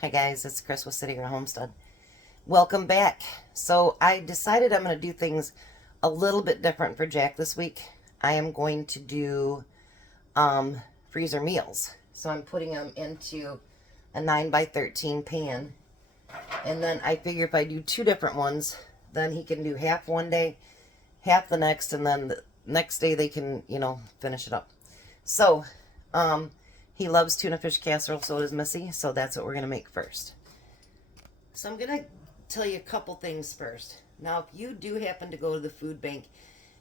Hi guys, it's Chris with Citygirlhomestead. Welcome back. So I decided I'm going to do things a little bit different for Jack this week. I am going to do freezer meals. So I'm putting them into a 9x13 pan. And then I figure if I do two different ones, then he can do half one day, half the next, and then the next day they can, finish it up. So, he loves tuna fish casserole, so does Missy, so that's what we're going to make first. So I'm going to tell you a couple things first. Now, if you do happen to go to the food bank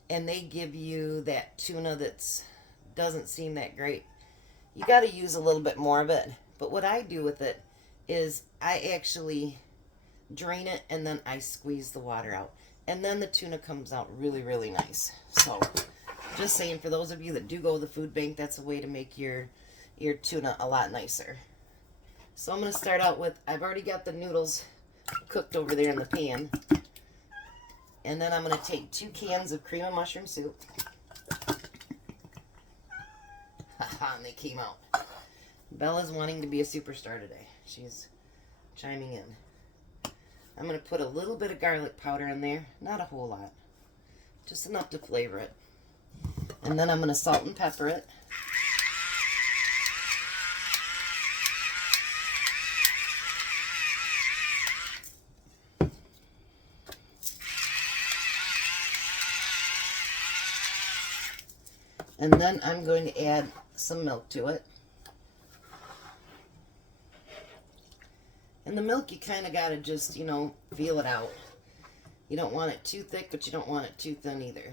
and they give you that tuna that doesn't seem that great, you got to use a little bit more of it. But what I do with it is I actually drain it and then I squeeze the water out. And then the tuna comes out really, really nice. So, just saying, for those of you that do go to the food bank, that's a way to make your tuna a lot nicer. So I'm going to start out with, I've already got the noodles cooked over there in the pan. And then I'm going to take 2 cans of cream of mushroom soup. Haha, and they came out. Bella's wanting to be a superstar today. She's chiming in. I'm going to put a little bit of garlic powder in there. Not a whole lot. Just enough to flavor it. And then I'm going to salt and pepper it. And then I'm going to add some milk to it. And the milk, you kind of got to just, feel it out. You don't want it too thick, but you don't want it too thin either.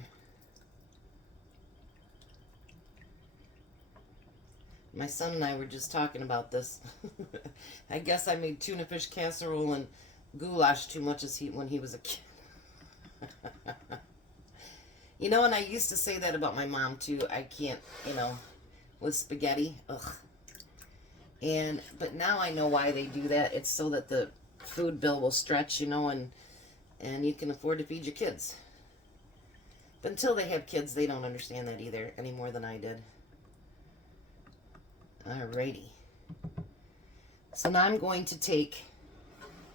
My son and I were just talking about this. I guess I made tuna fish casserole and goulash too much when he was a kid. And I used to say that about my mom too. I can't, with spaghetti. Ugh. But now I know why they do that. It's so that the food bill will stretch, and you can afford to feed your kids. But until they have kids, they don't understand that either, any more than I did. Alrighty. So now I'm going to take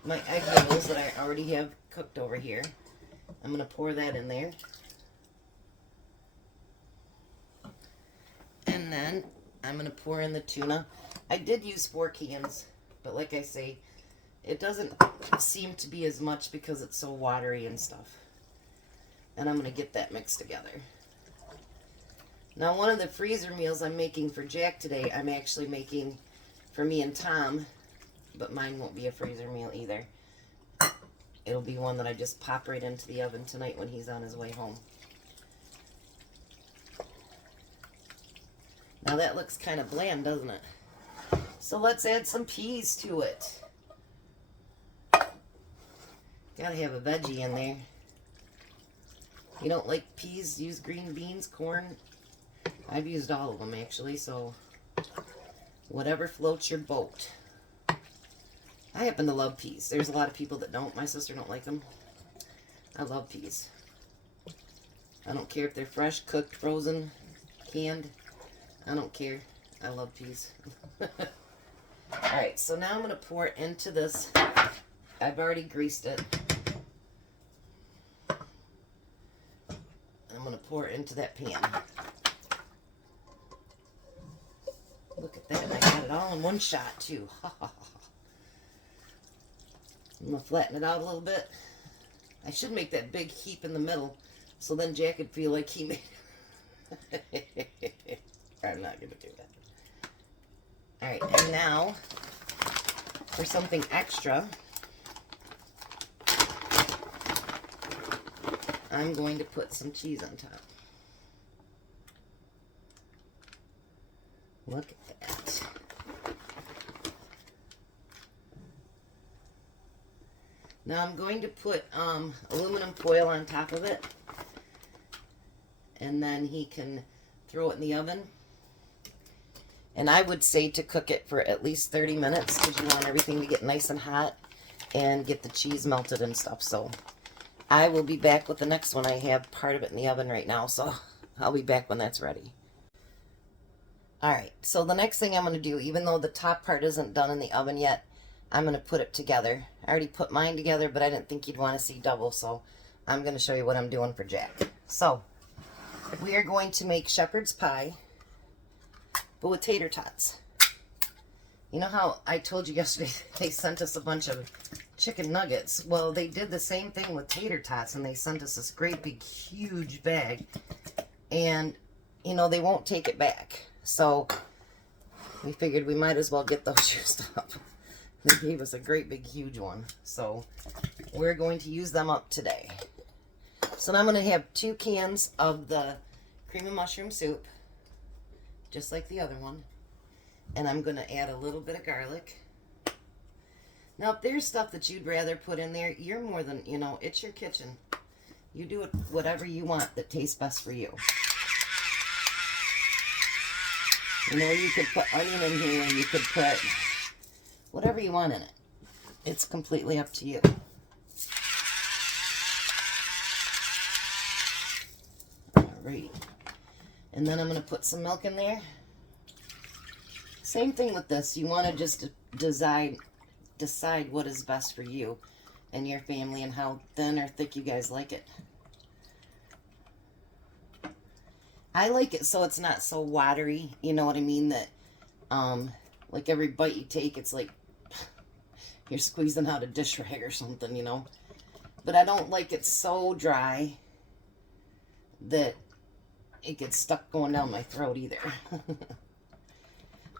my egg rolls that I already have cooked over here. I'm going to pour that in there. And then I'm going to pour in the tuna. I did use 4 cans, but like I say, it doesn't seem to be as much because it's so watery and stuff. And I'm going to get that mixed together. Now, one of the freezer meals I'm making for Jack today, I'm actually making for me and Tom, but mine won't be a freezer meal either. It'll be one that I just pop right into the oven tonight when he's on his way home. Now that looks kind of bland, doesn't it? So let's add some peas to it. Gotta have a veggie in there. You don't like peas, use green beans, corn. I've used all of them actually, so whatever floats your boat. I happen to love peas. There's a lot of people that don't. My sister don't like them. I love peas. I don't care if they're fresh, cooked, frozen, canned. I don't care. I love peas. Alright, so now I'm going to pour it into this. I've already greased it. I'm going to pour it into that pan. Look at that. I got it all in one shot, too. I'm going to flatten it out a little bit. I should make that big heap in the middle, so then Jack would feel like he made it. I'm not going to do that. Alright, and now, for something extra, I'm going to put some cheese on top. Look at that. Now I'm going to put aluminum foil on top of it, and then he can throw it in the oven. And I would say to cook it for at least 30 minutes because you want everything to get nice and hot and get the cheese melted and stuff. So I will be back with the next one. I have part of it in the oven right now, so I'll be back when that's ready. Alright, so the next thing I'm going to do, even though the top part isn't done in the oven yet, I'm going to put it together. I already put mine together, but I didn't think you'd want to see double, so I'm going to show you what I'm doing for Jack. So, we are going to make shepherd's pie, but with tater tots. You know how I told you yesterday they sent us a bunch of chicken nuggets? Well, they did the same thing with tater tots, and they sent us this great big huge bag. And, you know, they won't take it back. So, we figured we might as well get those used up. They gave us a great big huge one. So, we're going to use them up today. So now I'm going to have 2 cans of the cream of mushroom soup, just like the other one. And I'm going to add a little bit of garlic. Now, if there's stuff that you'd rather put in there, you're more than, you know, it's your kitchen. You do it whatever you want that tastes best for you. You know, you could put onion in here, and you could put whatever you want in it. It's completely up to you. Alright. And then I'm going to put some milk in there. Same thing with this. You want to just decide what is best for you and your family and how thin or thick you guys like it. I like it so it's not so watery, you know what I mean, that like every bite you take it's like you're squeezing out a dish rag or something, you know. But I don't like it so dry that it gets stuck going down my throat either.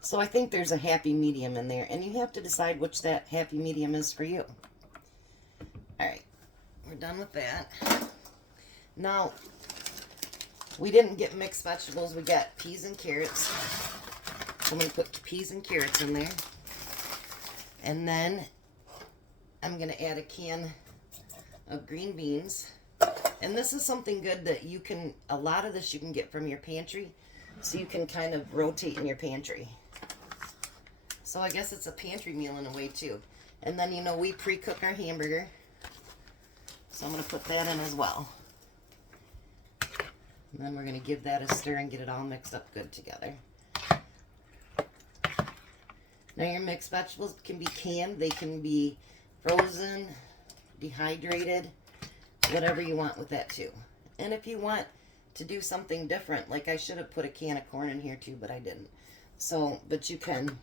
So I think there's a happy medium in there, and you have to decide which that happy medium is for you. Alright, we're done with that. Now, we didn't get mixed vegetables, we got peas and carrots. So I'm going to put peas and carrots in there. And then I'm going to add a can of green beans. And this is something good that you can, a lot of this you can get from your pantry, so you can kind of rotate in your pantry. So I guess it's a pantry meal in a way too. And then, you know, we pre-cook our hamburger. So I'm going to put that in as well. And then we're going to give that a stir and get it all mixed up good together. Now your mixed vegetables can be canned, they can be frozen, dehydrated, whatever you want with that too. And if you want to do something different, like I should have put a can of corn in here too, but I didn't. So, but you can.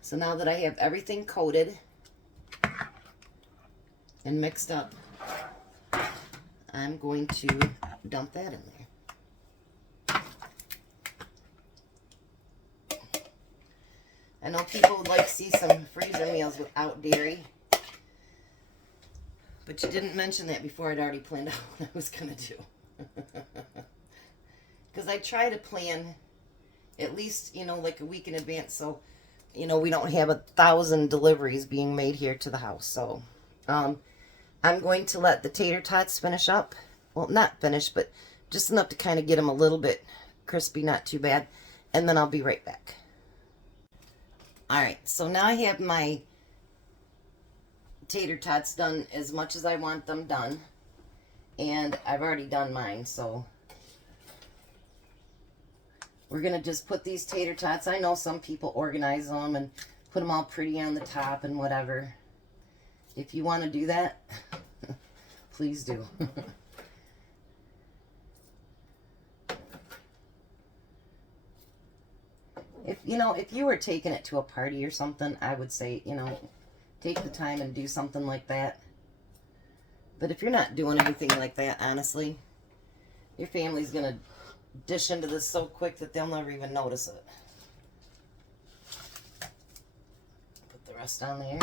So now that I have everything coated and mixed up, I'm going to dump that in there. I know people would like to see some freezer meals without dairy, but you didn't mention that before. I'd already planned out what I was going to do. Because I try to plan at least, you know, like a week in advance, so, you know, we don't have 1,000 deliveries being made here to the house. So, I'm going to let the tater tots finish up. Well, not finish, but just enough to kind of get them a little bit crispy, not too bad. And then I'll be right back. Alright, so now I have my tater tots done as much as I want them done. And I've already done mine, so we're going to just put these tater tots. I know some people organize them and put them all pretty on the top and whatever. If you want to do that, please do. If you were taking it to a party or something, I would say, you know, take the time and do something like that. But if you're not doing anything like that, honestly, your family's going to dish into this so quick that they'll never even notice it. Put the rest on there.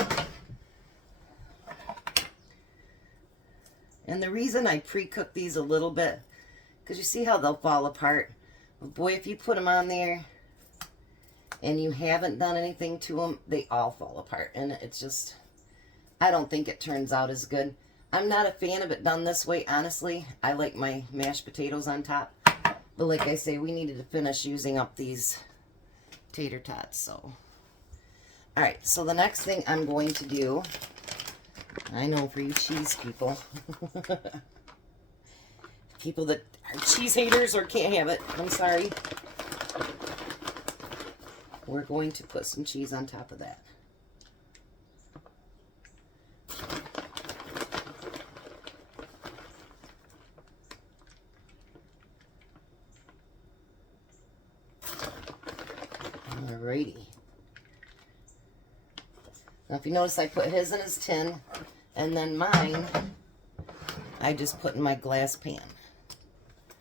And the reason I pre-cook these a little bit, because you see how they'll fall apart. But boy, if you put them on there and you haven't done anything to them, they all fall apart. And it's just, I don't think it turns out as good. I'm not a fan of it done this way, honestly. I like my mashed potatoes on top. But like I say, we needed to finish using up these tater tots, so. Alright, so the next thing I'm going to do, I know for you cheese people, people that are cheese haters or can't have it, I'm sorry. we're going to put some cheese on top of that. Alrighty. Now if you notice, I put his in his tin, and then mine I just put in my glass pan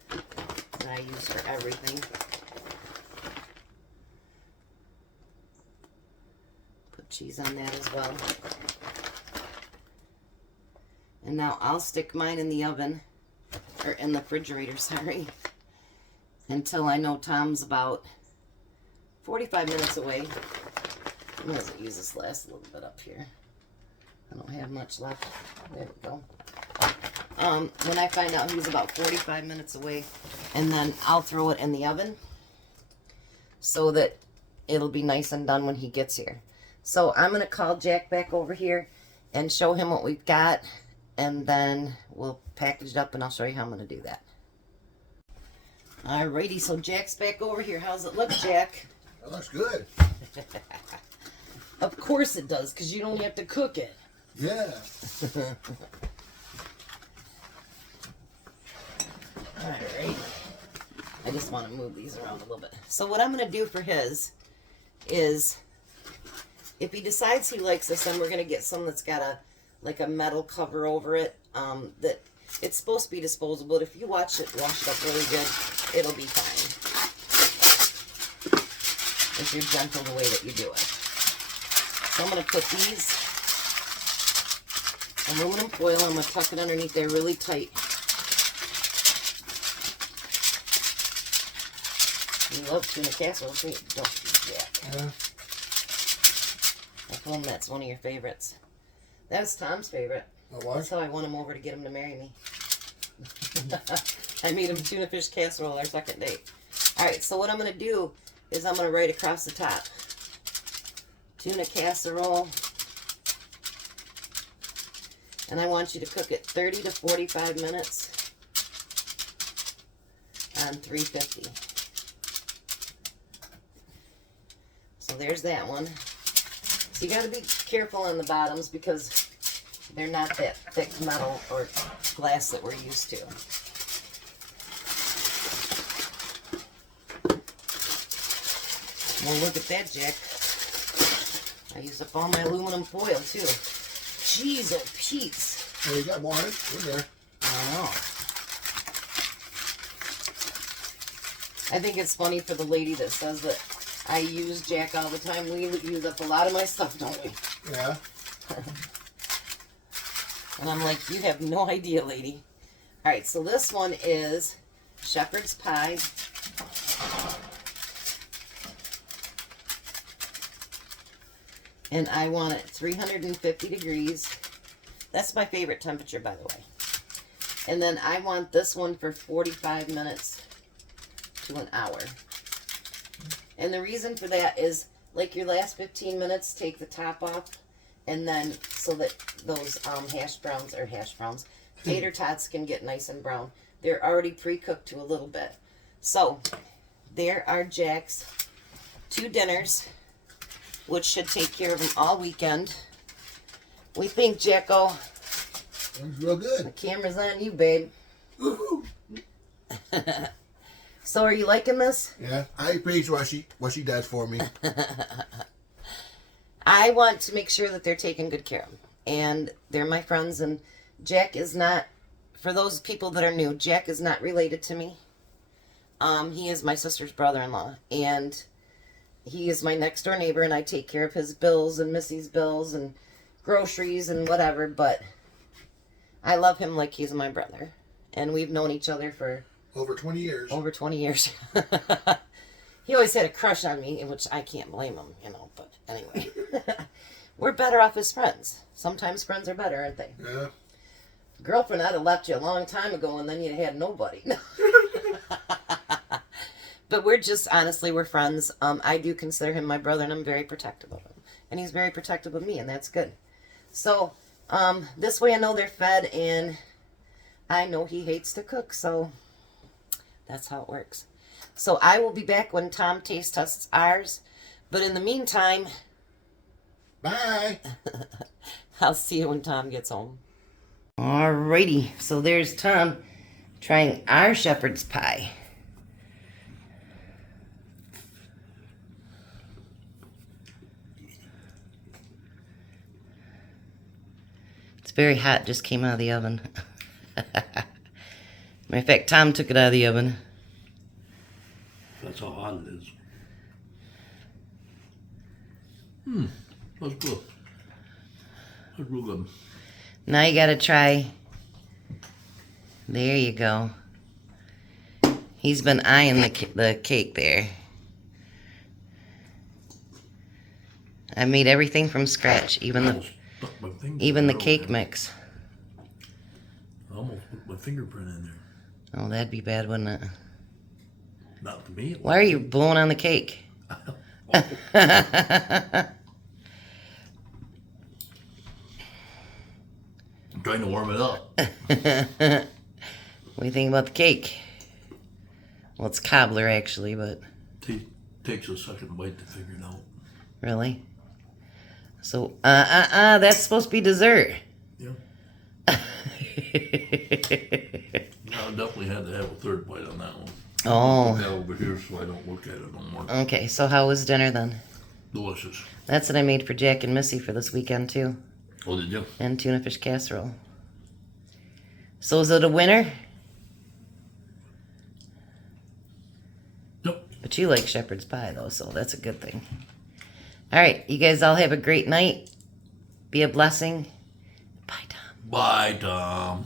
that I use for everything. Put cheese on that as well. And now I'll stick mine in the oven, or in the refrigerator, sorry, until I know Tom's about 45 minutes away. I'm going to use this last little bit up here. I don't have much left. There we go. When I find out he's about 45 minutes away, and then I'll throw it in the oven so that it'll be nice and done when he gets here. So I'm going to call Jack back over here and show him what we've got, and then we'll package it up and I'll show you how I'm going to do that. Alrighty, so Jack's back over here. How's it look, Jack? It looks good. Of course it does, because you don't have to cook it. Yeah. Alright. I just want to move these around a little bit. So what I'm going to do for his is, if he decides he likes this, then we're going to get some that's got a metal cover over it. That it's supposed to be disposable. If you wash it up really good, it'll be fine. If you're gentle the way that you do it. So I'm going to put these aluminum foil, I'm going to tuck it underneath there really tight. You love tuna casserole, don't you, Jack? Yeah. I told him that's one of your favorites. That's Tom's favorite. Oh, what? That's how I won him over to get him to marry me. I made him tuna fish casserole our second date. Alright, so what I'm going to do is I'm going to write across the top, tuna casserole, and I want you to cook it 30 to 45 minutes on 350. So there's that one. So you got to be careful on the bottoms because they're not that thick metal or glass that we're used to. Well, look at that, Jack. I used up all my aluminum foil, too. Jeez, oh, Pete's. Oh, you got more in there. I know. I think it's funny for the lady that says that I use Jack all the time. We use up a lot of my stuff, don't we? Yeah. And I'm like, you have no idea, lady. All right, so this one is shepherd's pie. And I want it 350 degrees. That's my favorite temperature, by the way. And then I want this one for 45 minutes to an hour. And the reason for that is, like your last 15 minutes, take the top off, and then so that those tater tots can get nice and brown. They're already pre-cooked to a little bit. So, there are Jack's 2 dinners, which should take care of him all weekend. We think, Jacko. Looks real good. The camera's on you, babe. Woohoo! So, are you liking this? Yeah, I appreciate what she does for me. I want to make sure that they're taken good care of. And they're my friends, and Jack is not, for those people that are new, Jack is not related to me. He is my sister's brother-in-law, and he is my next door neighbor, and I take care of his bills and Missy's bills and groceries and whatever, but I love him like he's my brother. And we've known each other for over 20 years. Over 20 years. He always had a crush on me, which I can't blame him, you know, but anyway. We're better off as friends. Sometimes friends are better, aren't they? Yeah. Girlfriend, I'd have left you a long time ago, and then you'd had nobody. But we're just, honestly, we're friends. I do consider him my brother, and I'm very protective of him. And he's very protective of me, and that's good. So, this way I know they're fed, and I know he hates to cook, so that's how it works. So I will be back when Tom taste tests ours. But in the meantime, Bye. I'll see you when Tom gets home. Alrighty, so there's Tom trying our shepherd's pie. It's very hot, just came out of the oven. Matter of fact, Tom took it out of the oven. That's how hot it is. That's good. That's real good. Now you gotta try. There you go. He's been eyeing the cake there. I made everything from scratch, even the cake mix. I almost put my fingerprint in there. Oh, that'd be bad, wouldn't it? Not to me. Why are you blowing on the cake? I'm trying to warm it up. What do you think about the cake? Well, it's cobbler actually, but Takes a second bite to figure it out. really? So, that's supposed to be dessert. Yeah. I definitely had to have a third bite on that one. Oh. Put that over here so I don't look at it no more. Okay, so how was dinner then? Delicious. That's what I made for Jack and Missy for this weekend too. Oh, did you? And tuna fish casserole. So is it a winner? Yep. But you like shepherd's pie though, so that's a good thing. All right, you guys all have a great night. Be a blessing. Bye, Tom. Bye, Tom.